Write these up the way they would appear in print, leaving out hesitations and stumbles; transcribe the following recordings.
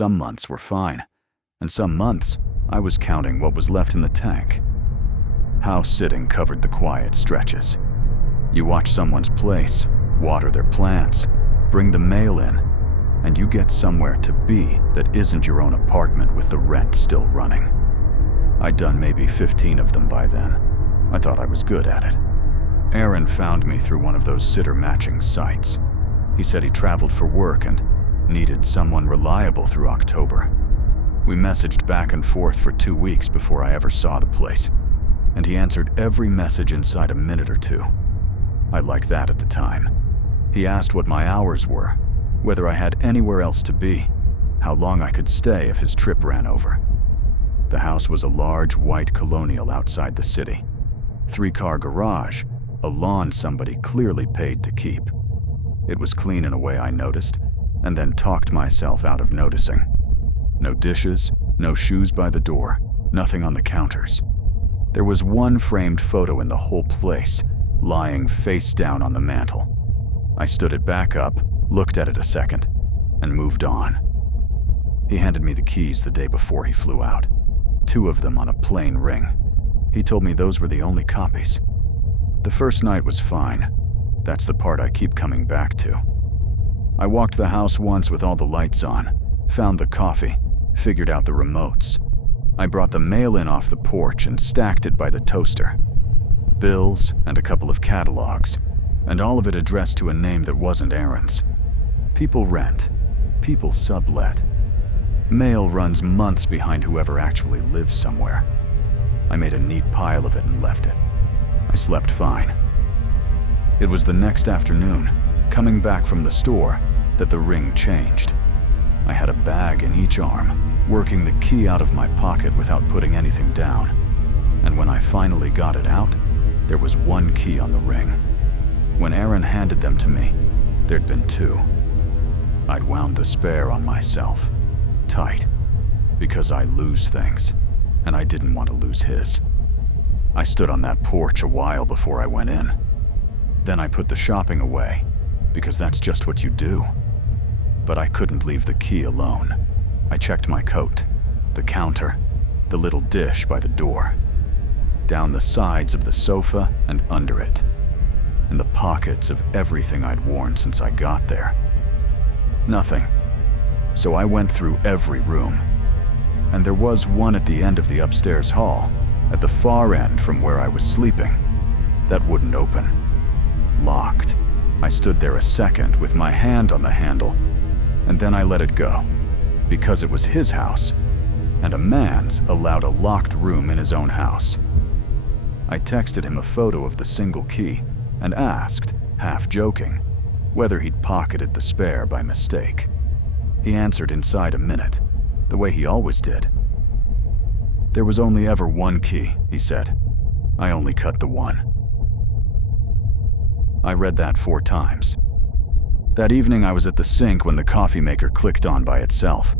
some months were fine, and some months I was counting what was left in the tank. House sitting covered the quiet stretches. You watch someone's place, water their plants, bring the mail in, and you get somewhere to be that isn't your own apartment with the rent still running. I'd done maybe 15 of them by then. I thought I was good at it. Aaron found me through one of those sitter matching sites. He said he traveled for work and needed someone reliable through October. We messaged back and forth for 2 weeks before I ever saw the place, and he answered every message inside a minute or two. I liked that at the time. He asked what my hours were, whether I had anywhere else to be, how long I could stay if his trip ran over. The house was a large white colonial outside the city. 3-car garage, a lawn somebody clearly paid to keep. It was clean in a way I noticed, and then talked myself out of noticing. No dishes, no shoes by the door, nothing on the counters. There was one framed photo in the whole place, lying face down on the mantel. I stood it back up, looked at it a second, and moved on. He handed me the keys the day before he flew out. 2 of them on a plain ring. He told me those were the only copies. The first night was fine. That's the part I keep coming back to. I walked the house once with all the lights on, found the coffee, figured out the remotes. I brought the mail in off the porch and stacked it by the toaster. Bills and a couple of catalogs, and all of it addressed to a name that wasn't Aaron's. People rent, people sublet. Mail runs months behind whoever actually lives somewhere. I made a neat pile of it and left it. I slept fine. It was the next afternoon, coming back from the store, that the ring changed. I had a bag in each arm, working the key out of my pocket without putting anything down. And when I finally got it out, there was 1 key on the ring. When Aaron handed them to me, there'd been 2. I'd wound the spare on myself, tight, because I lose things, and I didn't want to lose his. I stood on that porch a while before I went in. Then I put the shopping away, because that's just what you do. But I couldn't leave the key alone. I checked my coat, the counter, the little dish by the door, down the sides of the sofa and under it, in the pockets of everything I'd worn since I got there. Nothing. So I went through every room, and there was one at the end of the upstairs hall, at the far end from where I was sleeping, that wouldn't open. Locked. I stood there a second with my hand on the handle, and then I let it go, because it was his house, and a man's allowed a locked room in his own house. I texted him a photo of the single key and asked, half joking, whether he'd pocketed the spare by mistake. He answered inside a minute, the way he always did. There was only ever 1 key, he said. I only cut the 1. I read that 4 times. That evening I was at the sink when the coffee maker clicked on by itself.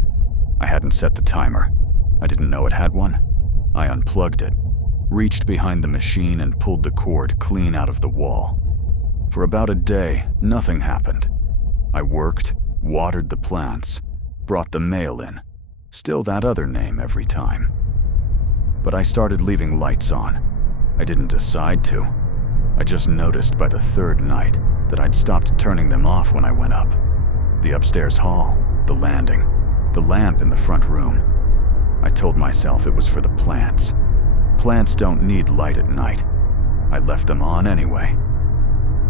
I hadn't set the timer. I didn't know it had one. I unplugged it, reached behind the machine and pulled the cord clean out of the wall. For about a day, nothing happened. I worked, watered the plants, brought the mail in. Still that other name every time. But I started leaving lights on. I didn't decide to. I just noticed by the 3rd night that I'd stopped turning them off when I went up. The upstairs hall, the landing, the lamp in the front room. I told myself it was for the plants. Plants don't need light at night. I left them on anyway.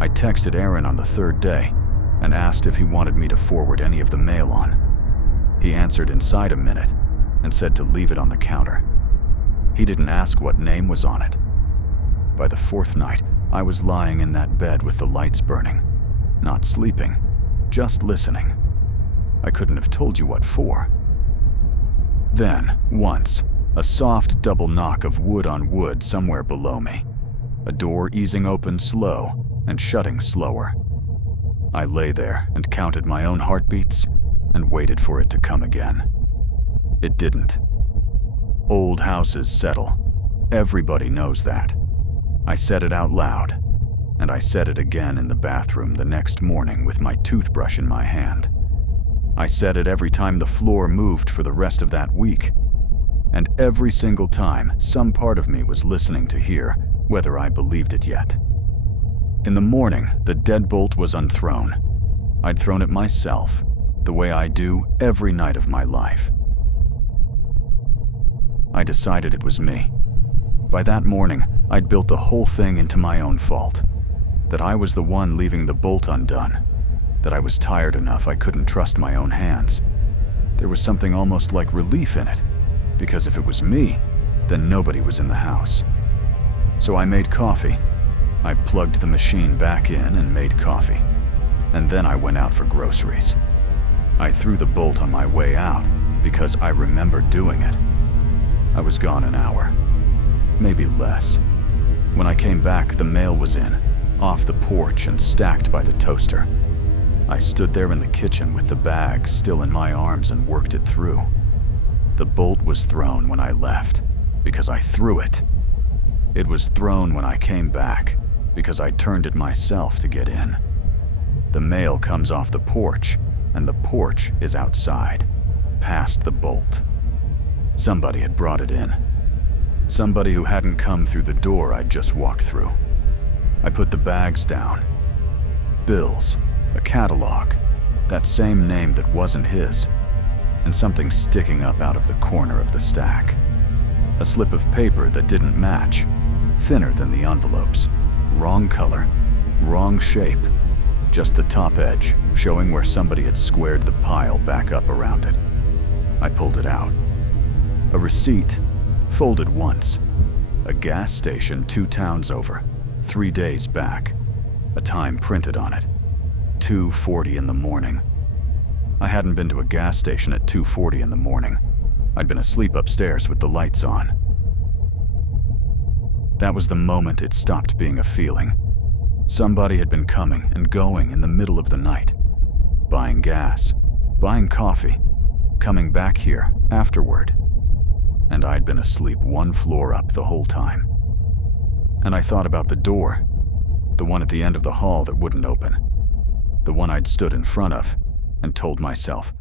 I texted Aaron on the 3rd day and asked if he wanted me to forward any of the mail on. He answered inside a minute and said to leave it on the counter. He didn't ask what name was on it. By the 4th night, I was lying in that bed with the lights burning, not sleeping, just listening. I couldn't have told you what for. Then, once, a soft double knock of wood on wood somewhere below me, a door easing open slow and shutting slower. I lay there and counted my own heartbeats and waited for it to come again. It didn't. Old houses settle. Everybody knows that. I said it out loud, and I said it again in the bathroom the next morning with my toothbrush in my hand. I said it every time the floor moved for the rest of that week. And every single time, some part of me was listening to hear whether I believed it yet. In the morning, the deadbolt was unthrown. I'd thrown it myself, the way I do every night of my life. I decided it was me. By that morning, I'd built the whole thing into my own fault. That I was the one leaving the bolt undone. That I was tired enough I couldn't trust my own hands. There was something almost like relief in it, because if it was me, then nobody was in the house. So I made coffee. I plugged the machine back in and made coffee. And then I went out for groceries. I threw the bolt on my way out because I remembered doing it. I was gone an hour, maybe less. When I came back, the mail was in, off the porch and stacked by the toaster. I stood there in the kitchen with the bag still in my arms and worked it through. The bolt was thrown when I left because I threw it. It was thrown when I came back because I turned it myself to get in. The mail comes off the porch, and the porch is outside, past the bolt. Somebody had brought it in. Somebody who hadn't come through the door I'd just walked through. I put the bags down. Bills, a catalog, that same name that wasn't his, and something sticking up out of the corner of the stack. A slip of paper that didn't match, thinner than the envelopes, wrong color, wrong shape, just the top edge showing where somebody had squared the pile back up around it. I pulled it out. A receipt, folded once. A gas station 2 towns over, 3 days back. A time printed on it, 2:40 in the morning. I hadn't been to a gas station at 2:40 in the morning. I'd been asleep upstairs with the lights on. That was the moment it stopped being a feeling. Somebody had been coming and going in the middle of the night, buying gas, buying coffee, coming back here afterward. And I'd been asleep 1 floor up the whole time. And I thought about the door, the one at the end of the hall that wouldn't open, the one I'd stood in front of, and told myself,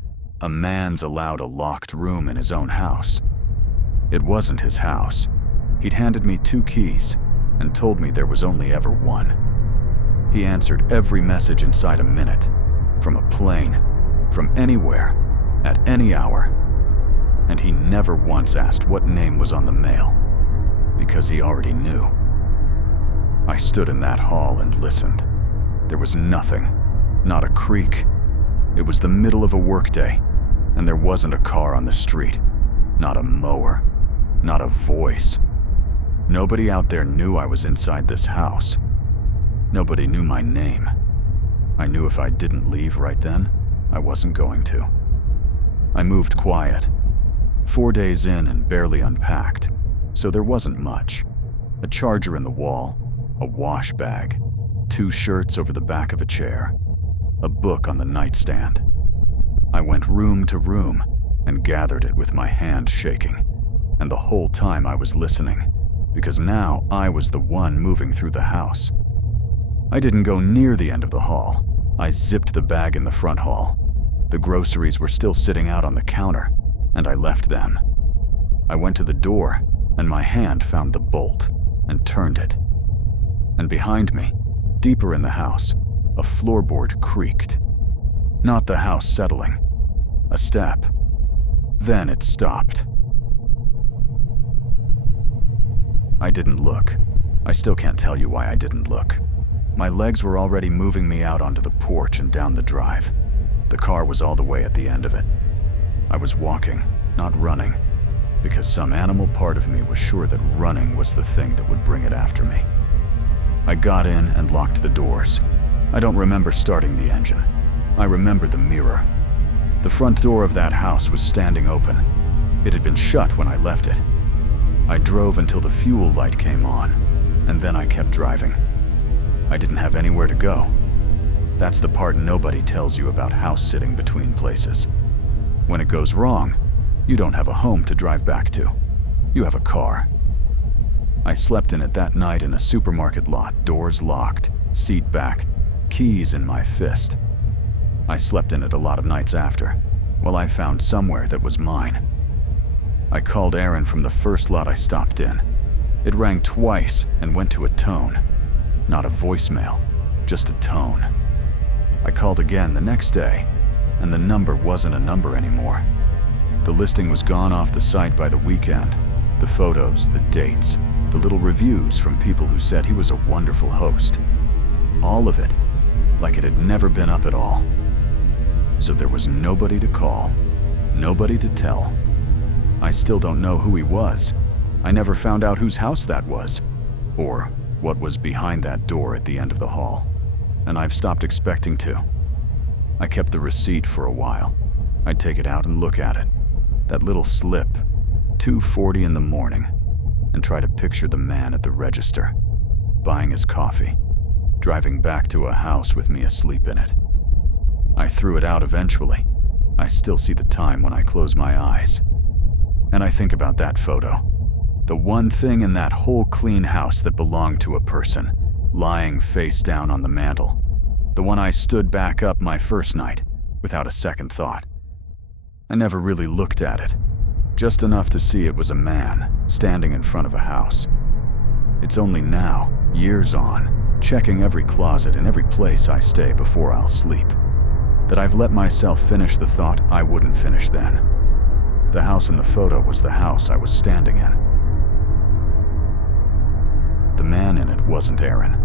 a man's allowed a locked room in his own house. It wasn't his house. He'd handed me 2 keys and told me there was only ever one. He answered every message inside a minute, from a plane, from anywhere, at any hour. And he never once asked what name was on the mail, because he already knew. I stood in that hall and listened. There was nothing, not a creak. It was the middle of a workday, and there wasn't a car on the street, not a mower, not a voice. Nobody out there knew I was inside this house. Nobody knew my name. I knew if I didn't leave right then, I wasn't going to. I moved quiet. 4 days in and barely unpacked, so there wasn't much. A charger in the wall, a wash bag, 2 shirts over the back of a chair, a book on the nightstand. I went room to room and gathered it with my hand shaking, and the whole time I was listening, because now I was the one moving through the house. I didn't go near the end of the hall. I zipped the bag in the front hall. The groceries were still sitting out on the counter, and I left them. I went to the door, and my hand found the bolt and turned it. And behind me, deeper in the house, a floorboard creaked. Not the house settling. A step. Then it stopped. I didn't look. I still can't tell you why I didn't look. My legs were already moving me out onto the porch and down the drive. The car was all the way at the end of it. I was walking, not running, because some animal part of me was sure that running was the thing that would bring it after me. I got in and locked the doors. I don't remember starting the engine. I remember the mirror. The front door of that house was standing open. It had been shut when I left it. I drove until the fuel light came on, and then I kept driving. I didn't have anywhere to go. That's the part nobody tells you about house sitting between places. When it goes wrong, you don't have a home to drive back to. You have a car. I slept in it that night in a supermarket lot, doors locked, seat back, keys in my fist. I slept in it a lot of nights after, while I found somewhere that was mine. I called Aaron from the first lot I stopped in. It rang twice and went to a tone. Not a voicemail, just a tone. I called again the next day, and the number wasn't a number anymore. The listing was gone off the site by the weekend. The photos, the dates, the little reviews from people who said he was a wonderful host. All of it, like it had never been up at all. So there was nobody to call, nobody to tell. I still don't know who he was. I never found out whose house that was, or what was behind that door at the end of the hall. And I've stopped expecting to. I kept the receipt for a while. I'd take it out and look at it. That little slip, 2:40 in the morning, and try to picture the man at the register, buying his coffee, driving back to a house with me asleep in it. I threw it out eventually. I still see the time when I close my eyes. And I think about that photo. The one thing in that whole clean house that belonged to a person, lying face down on the mantel. The one I stood back up my first night, without a second thought. I never really looked at it, just enough to see it was a man standing in front of a house. It's only now, years on, checking every closet and every place I stay before I'll sleep, that I've let myself finish the thought I wouldn't finish then. The house in the photo was the house I was standing in. The man in it wasn't Aaron.